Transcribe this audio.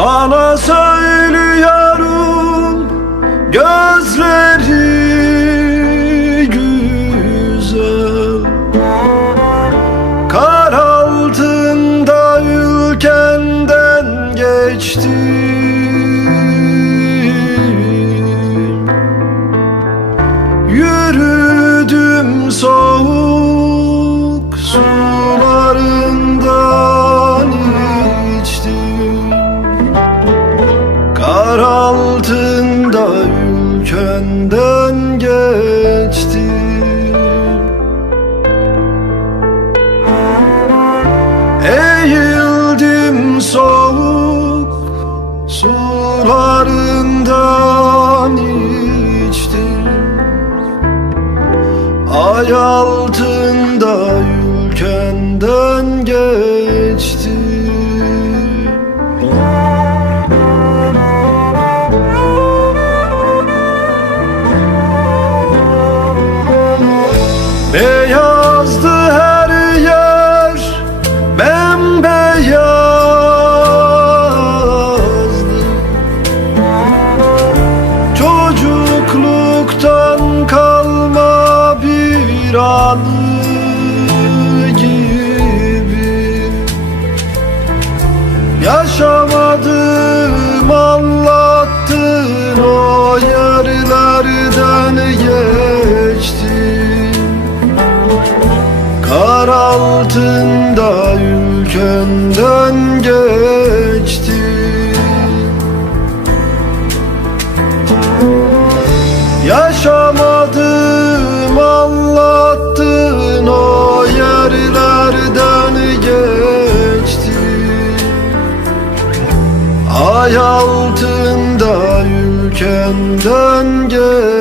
Sana söylüyorum gözleri güzel. Kar altında ülkenden geçtim Ay altında ülkenden geçtim Kar altında ülkenden geçtim Yaşamadım anlattın o yerlerden geçtim Ay altında ülkenden geçtim